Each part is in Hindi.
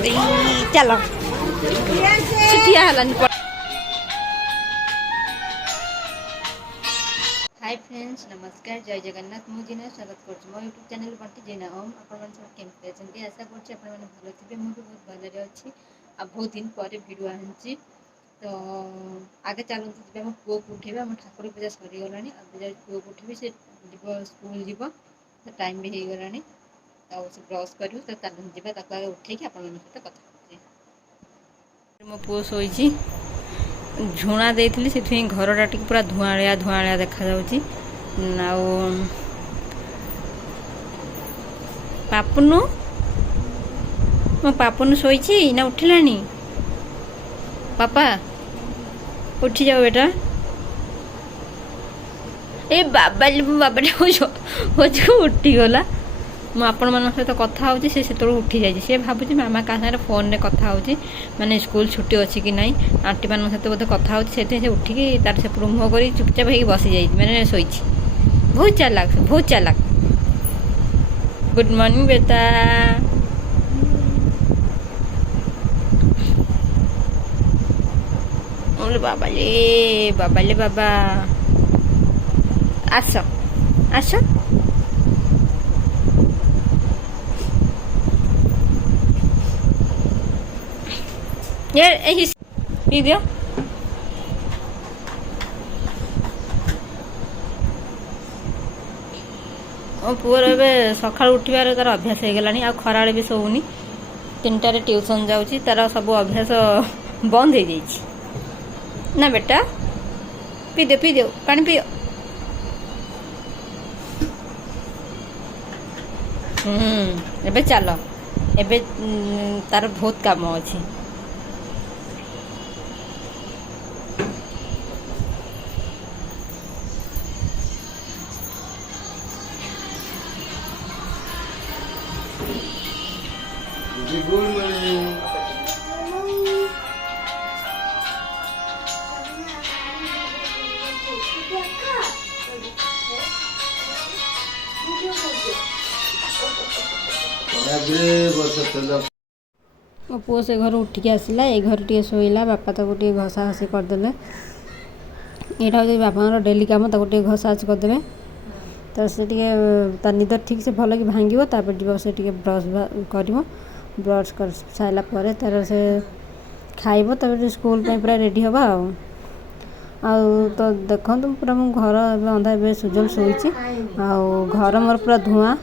चलो छुट्टिया हलानी हाय फ्रेंड्स नमस्कार जय जगन्नाथ मुझे स्वागत कर यूट्यूब चैनल बंटी जेना ओम आप केमती आशा कर भल थे मुझे बहुत भलि अच्छी आ बहुत दिन पर भिड आनी तो आगे चलते जी आम पुओ को उठेबा आम ठाकुर पूजा सरीगला पुओ को उठेबी से स्कूल जीव तो टाइम भी हो गला से ब्रश कर चलते उठे आप सहित कथा मो पुओ शोची झुणा देती से घरटा टी पूरा धुआलिया धुआलिया देखा जाउची पापुनु मो पापुनु शोची ना उठिलानी पापा उठी जाओ बेटा ए बाबा बाबा उठी गला मु आपण मान सहित कथा होची से उठी जाइए सी भावुँ मामा क्या सागर फोन में कथा होची माने स्कूल छुट्टी अच्छी कि नहीं आंटी मान सहित बोधे कथा होची से उठिकी तार से मुह कर चुपचाप हो बसी जाइए मैंने शोची बहुत चालाक बहुत चालाक गुड मॉर्निंग बेटा बाबा ले बाबा आस आस यार पी दियो पुअर ए सका उठार तार अभ्यास हो गलानी आ खरा भी सोनी 3टारे ट्यूशन जाऊँगी तार सब अभ्यास बंद हो जाइए ना बेटा पी दियो पानी पियो एबे चलो एबे तार बहुत काम अच्छी गुड मॉर्निंग मो पुओ से घर उठिक आसला ये घर टे शोला बापा ताको टे घसा घसी करदे यहाँ हूँ बापा डेली कम टे घसा घसी करदे तो से तार निद ठीक से भल कि भांगे तापर जीव से ब्रश कर ब्रश कर सारापर तार से खाइब तब स्कूल पूरा रेडी हवा तो देखो पूरा मो घर अंधा ए सुजल शोची घर मोर पूरा धुआं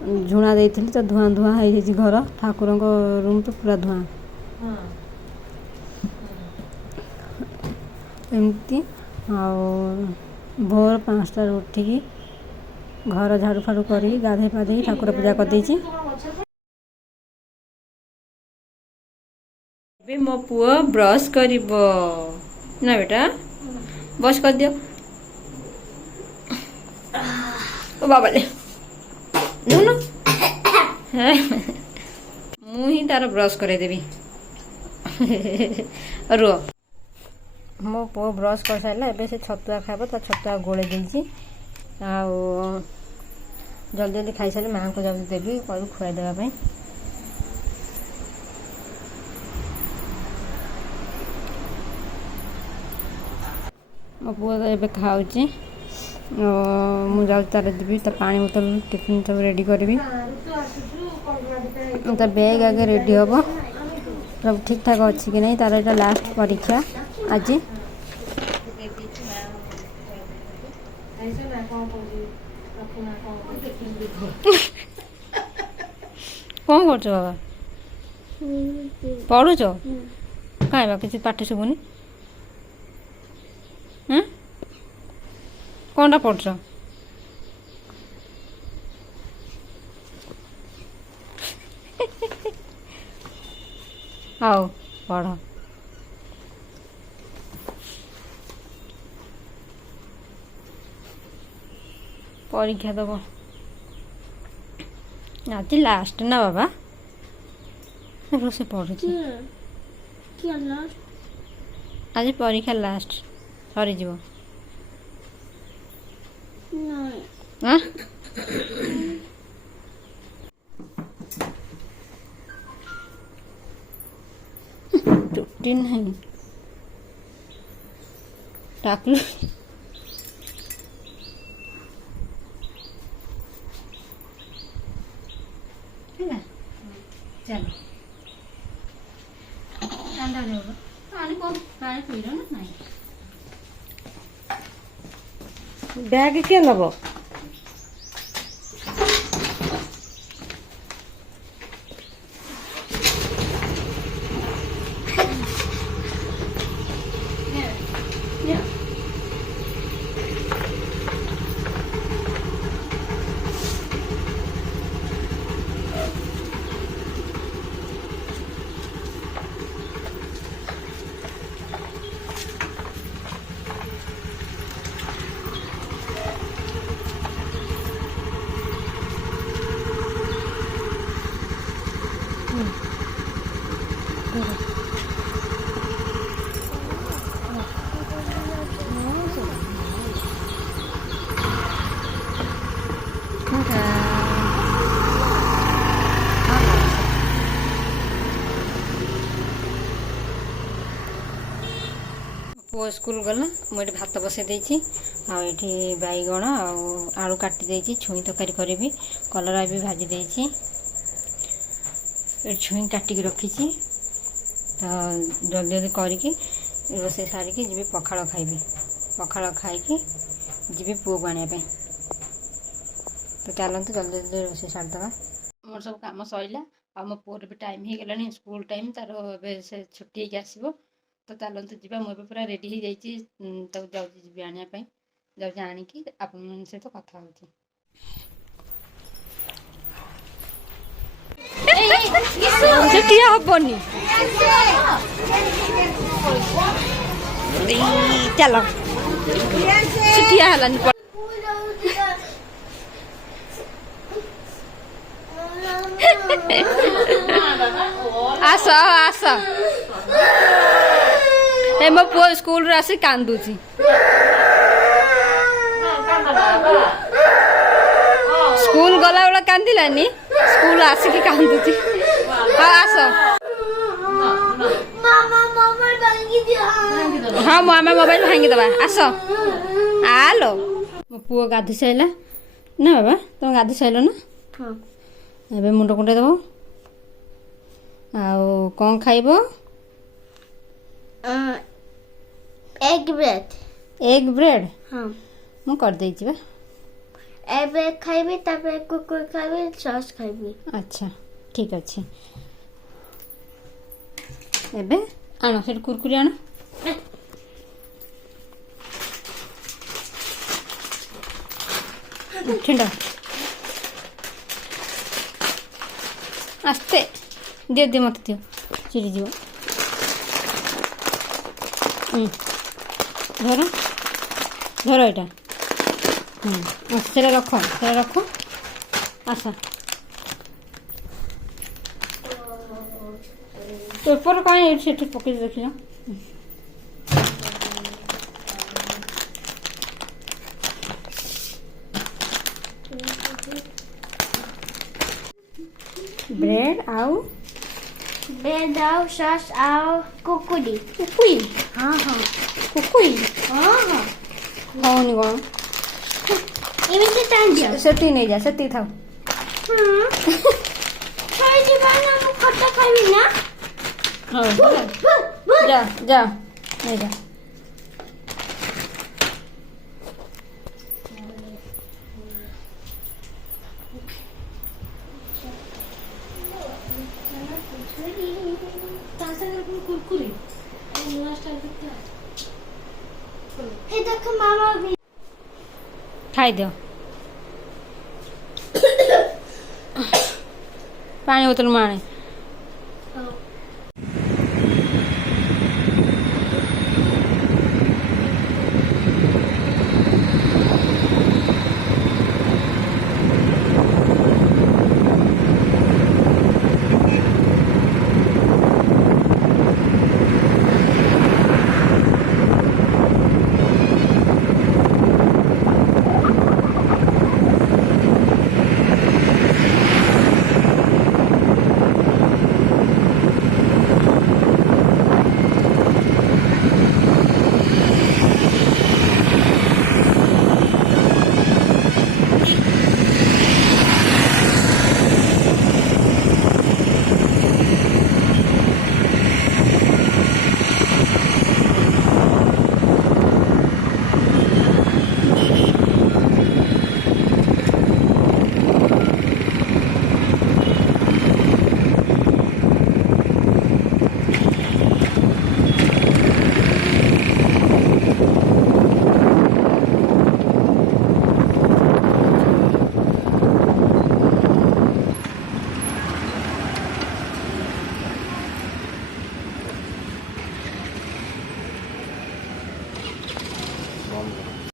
झुणा देती तो धुआं धुआं हो घर ठाकुर रूम तो पूरा धुआं एमती भोर 5टार उठिकी घर झाड़ू फाड़ू कर गाधे पाधे ठाकुर पूजा कर मो पुओ ब्रश कर ना बेटा ब्रश कर दियो ओ बाबा ले नुनु मु ही तार ब्रश करे देबी रो मो पुओ ब्रश कर सारा एबे से छतुआ खाइब ता छतुआ गोले देइछि जल्दी जल्दी खाई सारे माँ को जल्दी देवी कह खुआ देवाई मो पुओ ए खाऊँ मुझे तार देवी तो पानी बोतल टिफिन सब रेडी करी तो बैग आगे रेडी हम सब ठीक ठाक अच्छी कि नहीं तार यहाँ लास्ट परीक्षा आज कौन कर बाबा पढ़ुच कहीं किसी पाठ शुभुनि कौनटा पढ़ुच आओ पढ़ परीक्षा दब आज लास्ट ना बाबा से पढ़ु आज परीक्षा लास्ट सरी जीव छुट्टी नहीं टाकलू ठीक है चलो ठंडा देगा पानी को पानी पी लो ना नहीं बैग के लब पुओ स्कूल गला मुझे भात बसई देती आठी बैगण आलू काटी देती छुई तरकारी करी कलरा भी भाजी देती छुई काटिक रखी तो जल्दी जल्दी करके रोसे सारिकी जी पखाड़ खाइबी पखाड़ खाई जी पुओ को आने तो चलते जल्दी जल्दी रोसे सारिदेवा मोर सब कम सरला आ मो पुओर भी टाइम हो गलानी स्कूल टाइम तार से छुट्टी आसब तो चलते जी मुझे पूरा रेडी हो जाइए जाऊँगी आने जाऊँगी आणिकी आप सहित कथा हो हबनी चल छुट्टिया हलानी आस आस ए मो पुओ स्कूल रे आसी कांदुची स्कूल गला बेला कांदिलानी स्कूल आसिकी कांदुची हाँ आस हाँ मामा मोबाइल भांगी दबा आस आलो मो पुओ गाधि साइला ना बाबा तुम गाधि साइल ना एबे मुंड कुंडे दब आउ कौन खाइब एग ब्रेड एग ब्रेड हाँ मु कर देइछि बा एबे खाइबी तापर कुकुर खाइबी सॉस खाइबी अच्छा ठीक अच्छे एबे आनो से कुरकुरी आनो ठंडा आस्ते दे दे मत दियो चिड़ी जीव धर धर एटा सेटा रख आसा पेपर कहीं से पकड़ देख ब्रेड आउ ब्रेड आउ सॉस आउ कुकुरी कुकुई हाँ हाँ कुकुई हाँ हाँ हौनी कौन एमिति टांजियो सेती नहीं जा सेती थाउ हाँ खाई दिबा ना मु खट्टा खाइबी ना हाँ जा जा नहीं जा हे देख मामा भी खाई दो पानी बोतल माने हाँ